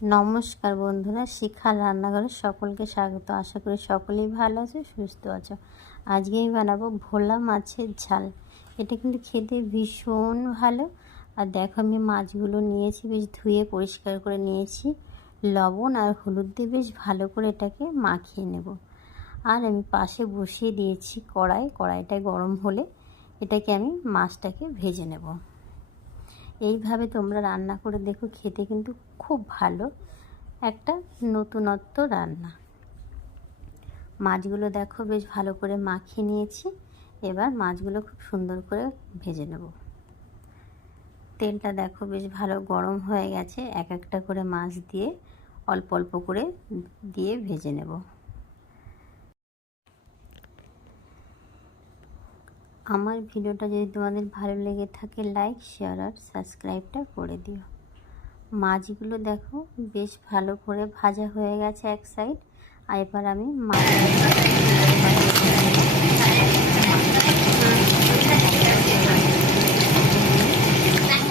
নমস্কার বন্ধুরা, শিখার রান্নাঘরে সকলকে স্বাগত। আশা করি সকলেই ভালো আছে, সুস্থ আছো। আজকে আমি বানাবো ভোলা মাছের ঝাল। এটা কিন্তু খেতে ভীষণ ভালো। আর দেখো, আমি মাছগুলো নিয়েছি, বেশ ধুয়ে পরিষ্কার করে নিয়েছি। লবণ আর হলুদ দিয়ে বেশ ভালো করে এটাকে মাখিয়ে নেব। আর আমি পাশে বসিয়ে দিয়েছি কড়াইটা গরম হলে এটাকে আমি মাছটাকে ভেজে নেব। এইভাবে তোমরা রান্না করে দেখো, খেতে কিন্তু খুব ভালো একটা নতুনত্ব রান্না। মাছগুলো দেখো বেশ ভালো করে মাখিয়ে নিয়েছি। এবার মাছগুলো খুব সুন্দর করে ভেজে নেব। তেলটা দেখো বেশ ভালো গরম হয়ে গেছে। এক একটা করে মাছ দিয়ে অল্প অল্প করে দিয়ে ভেজে নেব। আমার ভিডিওটা যদি তোমাদের ভালো লেগে থাকে, লাইক, শেয়ার আর সাবস্ক্রাইবটা করে দিও। মাছগুলো দেখো বেশ ভালো করে ভাজা হয়ে গেছে এক সাইড। আর এবার আমি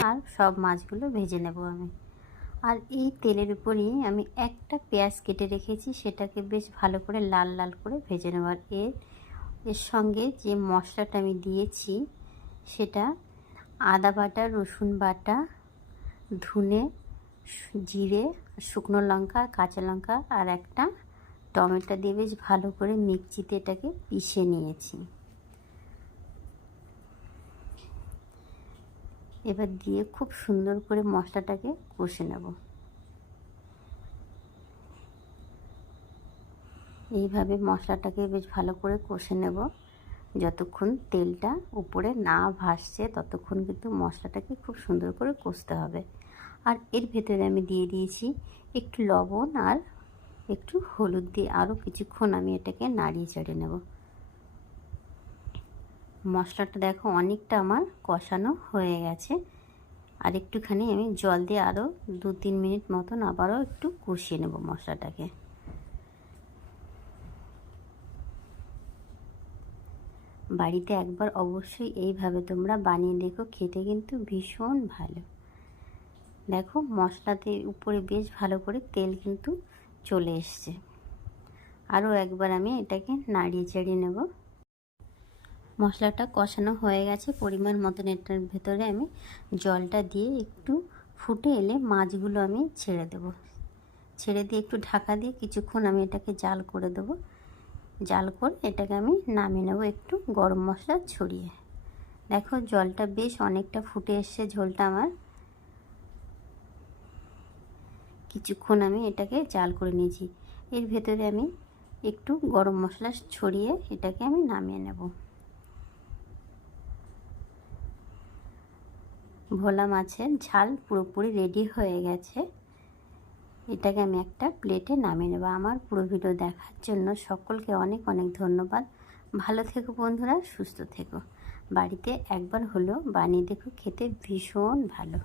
আর সব মাছগুলো ভেজে নেব আমি। আর এই তেলের উপরেই আমি একটা পেঁয়াজ কেটে রেখেছি, সেটাকে বেশ ভালো করে লাল লাল করে ভেজে নেব। আর এর সঙ্গে যে মশলাটা আমি দিয়েছি সেটা আদা বাটা, রসুন বাটা, ধনে, জিরে, শুকনো লঙ্কা, কাঁচা লঙ্কা আর একটা টমেটো দিয়ে বেশ ভালো করে মিক্সিতে এটাকে পিষে নিয়েছি। এবার দিয়ে খুব সুন্দর করে মশলাটাকে কষে নেব। এইভাবে মশলাটাকে বেশ ভালো করে কষে নেব। যতক্ষণ তেলটা উপরে না ভাসছে ততক্ষণ কিন্তু মশলাটাকে খুব সুন্দর করে কষতে হবে। আর এর ভেতরে আমি দিয়ে দিয়েছি একটু লবণ আর একটু হলুদ দিয়ে আরও কিছুক্ষণ আমি এটাকে নাড়িয়ে চাড়িয়ে নেব। মশলাটা দেখো অনেকটা আমার কষানো হয়ে গেছে। আর একটুখানি আমি জল দিয়ে আরও 2-3 মিনিট মতন আবারও একটু কষিয়ে নেব মশলাটাকে। বাড়িতে একবার অবশ্যই এইভাবে তোমরা বানিয়ে দেখো, খেতে কিন্তু ভীষণ ভালো। দেখো মশলাতে উপরে বেশ ভালো করে তেল কিন্তু চলে এসছে। আরও একবার আমি এটাকে নাড়িয়ে চাড়িয়ে নেব। মশলাটা কষানো হয়ে গেছে পরিমাণ মতন। এটার ভেতরে আমি জলটা দিয়ে একটু ফুটে এলে মাছগুলো আমি ছেড়ে দেব। ছেড়ে দিয়ে একটু ঢাকা দিয়ে কিছুক্ষণ আমি এটাকে জাল করে দেব। জাল করে এটাকে আমি নামিয়ে নেব একটু গরম মশলা ছড়িয়ে। দেখো জলটা বেশ অনেকটা ফুটে এসছে, ঝোলটা আমার। কিছুক্ষণ আমি এটাকে জাল করে নিয়েছি। এর ভেতরে আমি একটু গরম মশলা ছড়িয়ে এটাকে আমি নামিয়ে নেব। ভোলা মাছের ঝাল পুরোপুরি রেডি হয়ে গেছে। এটাকে আমি একটা প্লেটে নামিয়ে নেব। আমার পুরো ভিডিও দেখার জন্য সকলকে অনেক অনেক ধন্যবাদ। ভালো থেকো বন্ধুরা, সুস্থ থেকো। বাড়িতে একবার হলেও বানিয়ে দেখো, খেতে ভীষণ ভালো।